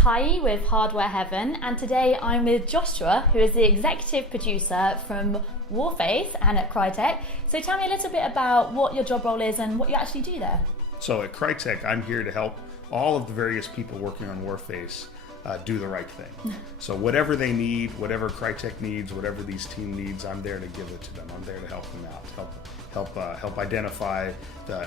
Kaeyi with Hardware Heaven, and today I'm with Joshua, who is the executive producer from Warface and at Crytek. So tell me a little bit about what your job role is and what you actually do there. So at Crytek, I'm here to help all of the various people working on Warface do the right thing. So whatever they need, whatever Crytek needs, whatever these team needs, I'm there to give it to them. I'm there to help them out, help identify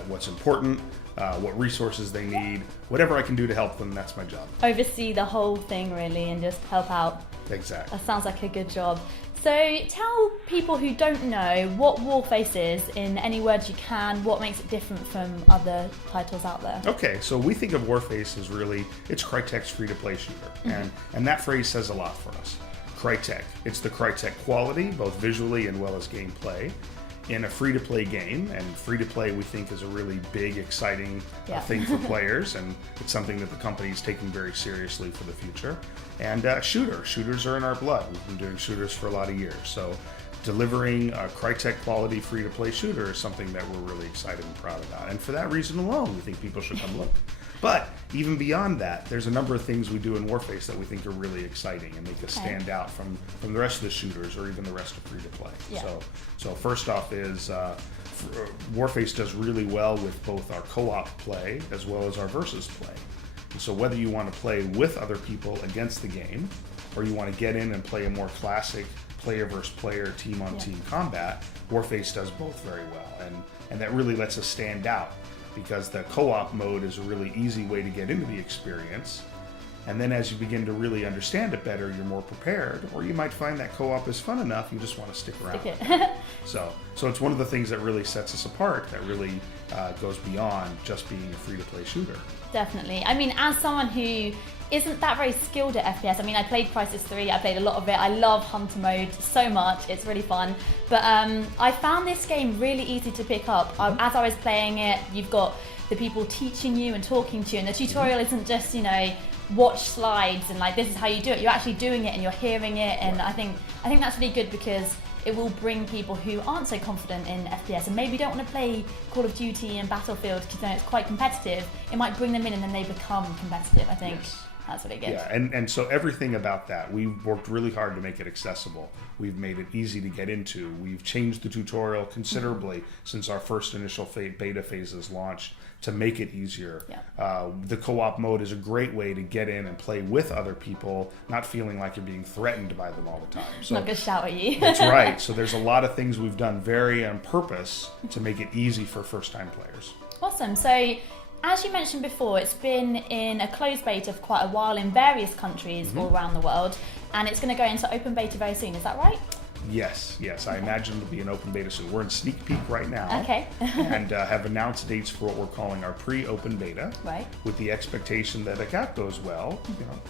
what's important, what resources they need, whatever I can do to help them. That's my job. Oversee the whole thing really and just help out. Exactly. That sounds like a good job. So tell people who don't know what Warface is in any words you can, what makes it different from other titles out there. Okay, so we think of Warface as really, it's Crytek's free-to-play shooter. And that phrase says a lot for us. Crytek, it's the Crytek quality, both visually and well as gameplay, in a free-to-play game. And free-to-play we think is a really big, exciting thing for players, and it's something that the company is taking very seriously for the future. And shooters are in our blood. We've been doing shooters for a lot of years. So delivering a Crytek quality free-to-play shooter is something that we're really excited and proud about. And for that reason alone, we think people should come look. But even beyond that, there's a number of things we do in Warface that we think are really exciting and make us stand out from the rest of the shooters or even the rest of free-to-play. Yeah. So first off is Warface does really well with both our co-op play as well as our versus play. And so whether you want to play with other people against the game, or you want to get in and play a more classic player versus player, team-on-team combat, Warface does both very well. And that really lets us stand out, because the co-op mode is a really easy way to get into the experience. And then as you begin to really understand it better, you're more prepared, or you might find that co-op is fun enough, you just want to stick around. So it's one of the things that really sets us apart, that really goes beyond just being a free-to-play shooter. Definitely. I mean, as someone who isn't that very skilled at FPS, I mean, I played Crysis 3, I played a lot of it, I love Hunter mode so much, it's really fun. But I found this game really easy to pick up. As I was playing it, you've got the people teaching you and talking to you, and the tutorial isn't just, watch slides and like this is how you do it. You're actually doing it and you're hearing it, and I think that's really good, because it will bring people who aren't so confident in FPS and maybe don't want to play Call of Duty and Battlefield because it's quite competitive. It might bring them in and then they become competitive. I think that's really good. Yeah, and so everything about that, we've worked really hard to make it accessible. We've made it easy to get into. We've changed the tutorial considerably since our first initial beta phases launched to make it easier. The co-op mode is a great way to get in and play with other people, not feeling like you're being threatened by them all the time. So not gonna shout at you. That's right. So there's a lot of things we've done very on purpose to make it easy for first-time players. Awesome. So as you mentioned before, it's been in a closed beta for quite a while in various countries all around the world, and it's going to go into open beta very soon. Is that right? Yes. I imagine it'll be an open beta soon. We're in sneak peek right now, and have announced dates for what we're calling our pre-open beta. Right. With the expectation that if that goes well,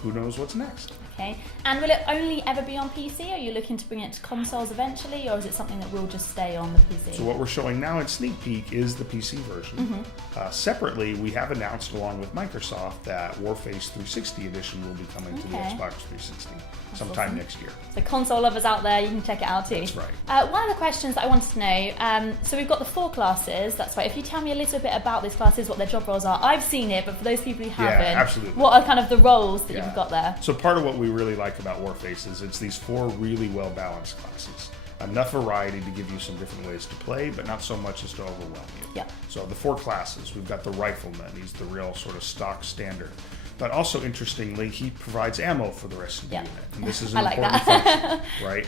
who knows what's next. Okay. And will it only ever be on PC? Are you looking to bring it to consoles eventually, or is it something that will just stay on the PC? So what we're showing now in sneak peek is the PC version. Separately, we have announced along with Microsoft that Warface 360 edition will be coming to the Xbox 360 sometime next year. So console lovers out there, you can check it out too. That's right. One of the questions that I wanted to know, so we've got the 4 classes, that's right. If you tell me a little bit about these classes, what their job roles are. I've seen it, but for those people who haven't, absolutely. What are kind of the roles that you've got there? So part of what we really like about Warface is it's these 4 really well-balanced classes. Enough variety to give you some different ways to play, but not so much as to overwhelm you. So the 4 classes, we've got the rifleman, he's the real sort of stock standard. But also, interestingly, he provides ammo for the rest of the unit. And this is an important function, right?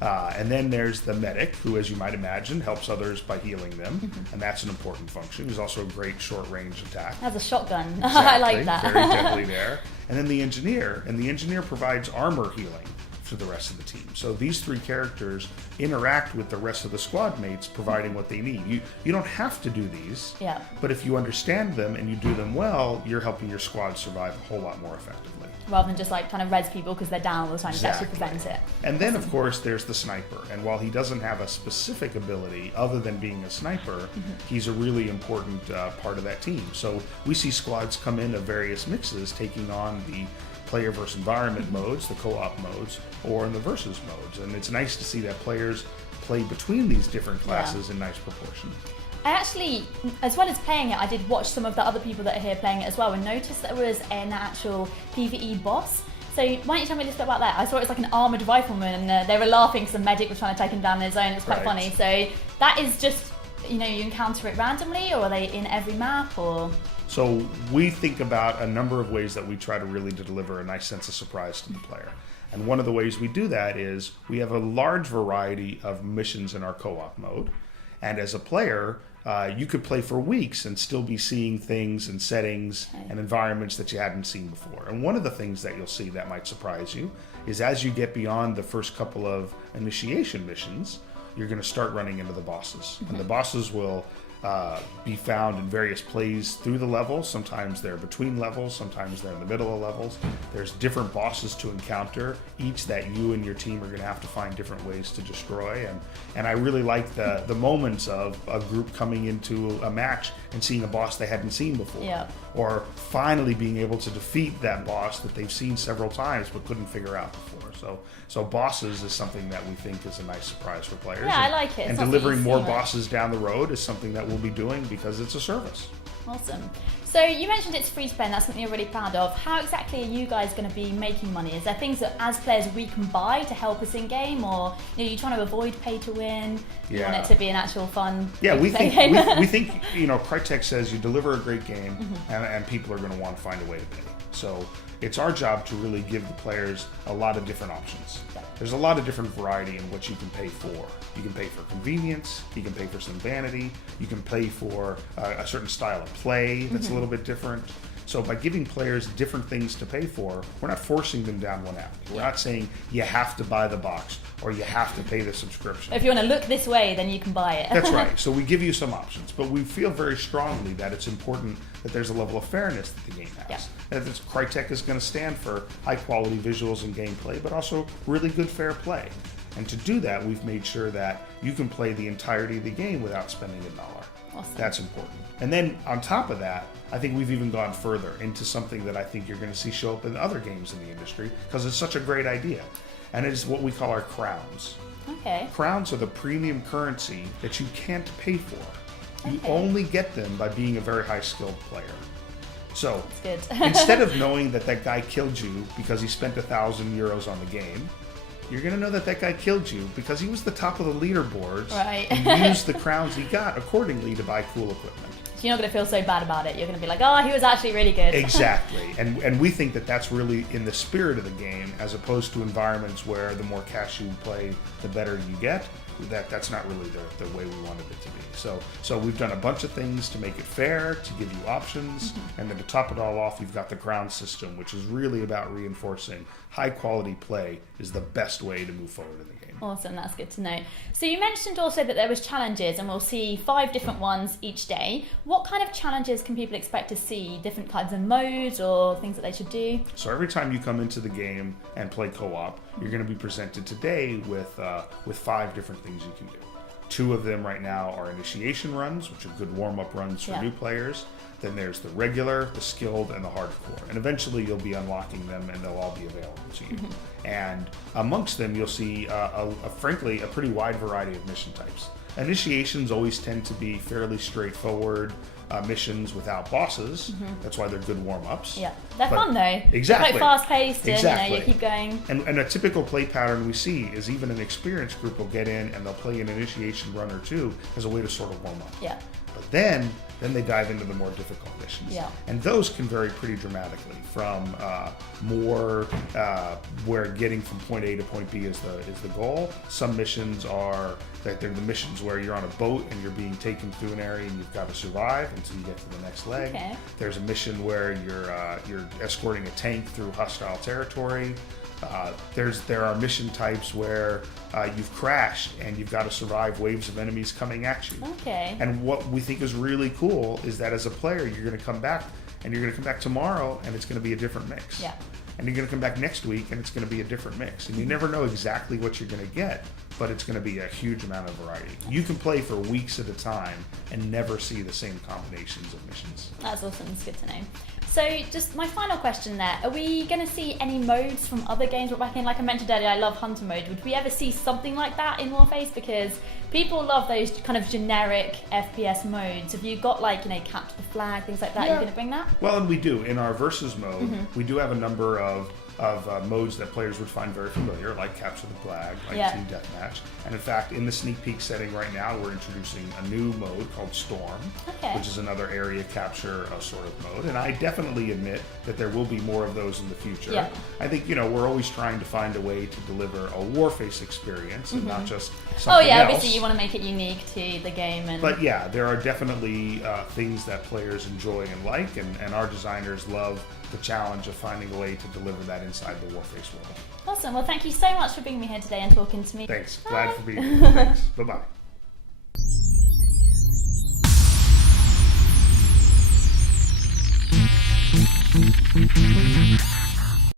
And then there's the medic, who, as you might imagine, helps others by healing them. And that's an important function. He's also a great short-range attack. Has a shotgun. Exactly. I like that. Very deadly there. And then the engineer. And the engineer provides armor healing for the rest of the team. So these 3 characters interact with the rest of the squad mates, providing what they need. You don't have to do these, but if you understand them and you do them well, you're helping your squad survive a whole lot more effectively. Rather than just like kind of res people because they're down all the time, to actually prevent it. And then of course there's the sniper, and while he doesn't have a specific ability other than being a sniper, he's a really important part of that team. So we see squads come in of various mixes, taking on the player versus environment modes, the co-op modes, or in the versus modes. And it's nice to see that players play between these different classes in nice proportion. I actually, as well as playing it, I did watch some of the other people that are here playing it as well and noticed that there was an actual PvE boss. So why don't you tell me a little bit about that? I saw it was like an armoured rifleman and they were laughing because the medic was trying to take him down on his own. It's quite funny. So that is just, you encounter it randomly, or are they in every map, or? So we think about a number of ways that we try to really deliver a nice sense of surprise to the player. And one of the ways we do that is we have a large variety of missions in our co-op mode. And as a player, you could play for weeks and still be seeing things and settings and environments that you hadn't seen before. And one of the things that you'll see that might surprise you is as you get beyond the first couple of initiation missions, you're going to start running into the bosses. And the bosses will be found in various plays through the level. Sometimes they're between levels, sometimes they're in the middle of levels. There's different bosses to encounter, each that you and your team are going to have to find different ways to destroy. And I really like the moments of a group coming into a match and seeing a boss they hadn't seen before. Or finally being able to defeat that boss that they've seen several times but couldn't figure out before. So bosses is something that we think is a nice surprise for players. Yeah, I like it. And delivering more bosses down the road is something that we'll be doing because it's a service. Awesome. So you mentioned it's free to play and that's something you're really proud of. How exactly are you guys going to be making money? Is there things that as players we can buy to help us in game, or you're trying to avoid pay to win? You want it to be an actual fun we think game? we think Crytek says you deliver a great game and people are going to want to find a way to pay. So it's our job to really give the players a lot of different options. There's a lot of different variety in what you can pay for. You can pay for convenience, you can pay for some vanity, you can pay for a certain style of play that's a little bit different. So by giving players different things to pay for, we're not forcing them down one avenue. We're not saying you have to buy the box or you have to pay the subscription. If you want to look this way, then you can buy it. That's right. So we give you some options, but we feel very strongly that it's important that there's a level of fairness that the game has. And that Crytek is going to stand for high quality visuals and gameplay, but also really good fair play. And to do that, we've made sure that you can play the entirety of the game without spending $1. Awesome. That's important. And then on top of that, I think we've even gone further into something that I think you're going to see show up in other games in the industry because it's such a great idea. And it is what we call our crowns. Okay. Crowns are the premium currency that you can't pay for. You only get them by being a very high skilled player. So instead of knowing that guy killed you because he spent €1,000 on the game, you're going to know that guy killed you because he was the top of the leaderboards and used the crowns he got accordingly to buy cool equipment. So you're not going to feel so bad about it. You're going to be like, oh, he was actually really good. Exactly. And we think that that's really in the spirit of the game, as opposed to environments where the more cash you play, the better you get. That's not really the way we wanted it to be. So we've done a bunch of things to make it fair, to give you options, and then to top it all off, you've got the crown system, which is really about reinforcing high quality play is the best way to move forward in the game. Awesome, that's good to know. So you mentioned also that there was challenges, and we'll see 5 different ones each day. What kind of challenges can people expect to see? Different kinds of modes or things that they should do? So every time you come into the game and play co-op, you're going to be presented today with 5 different things you can do. 2 of them right now are initiation runs, which are good warm-up runs for new players. Then there's the regular, the skilled, and the hardcore. And eventually you'll be unlocking them and they'll all be available to you. And amongst them, you'll see, frankly, a pretty wide variety of mission types. Initiations always tend to be fairly straightforward missions without bosses. That's why they're good warm-ups. Yeah, they're fun though. Exactly. They're quite fast-paced and you keep going. And a typical play pattern we see is even an experienced group will get in and they'll play an initiation run or 2 as a way to sort of warm up. Yeah. But then they dive into the more difficult missions. Yeah. And those can vary pretty dramatically from more where getting from point A to point B is the goal. Some missions are that they're the missions where you're on a boat and you're being taken through an area and you've got to survive until you get to the next leg. Okay. There's a mission where you're escorting a tank through hostile territory. There are mission types where you've crashed and you've got to survive waves of enemies coming at you. Okay. And what we think is really cool is that as a player, you're going to come back and you're going to come back tomorrow and it's going to be a different mix. Yeah. And you're going to come back next week and it's going to be a different mix. And you never know exactly what you're going to get, but it's going to be a huge amount of variety. You can play for weeks at a time and never see the same combinations of missions. That's awesome. It's good to know. So just my final question there, are we going to see any modes from other games brought back in? Like I mentioned earlier, I love Hunter mode. Would we ever see something like that in Warface? Because people love those kind of generic FPS modes. Have you got like, capture the flag, things like that? Yeah. Are you going to bring that? Well, and we do. In our versus mode, we do have a number of modes that players would find very familiar, like Capture the Flag, like Team Deathmatch. And in fact, in the sneak peek setting right now, we're introducing a new mode called Storm, which is another area capture sort of mode. And I definitely admit that there will be more of those in the future. Yeah. I think, we're always trying to find a way to deliver a Warface experience and not just something Oh yeah, else. obviously you want to make it unique to the game. But yeah, there are definitely things that players enjoy and like, and our designers love the challenge of finding a way to deliver that inside the Warface world. Awesome. Well, thank you so much for bringing me here today and talking to me. Thanks. Bye. Glad for being here. Thanks. Bye-bye.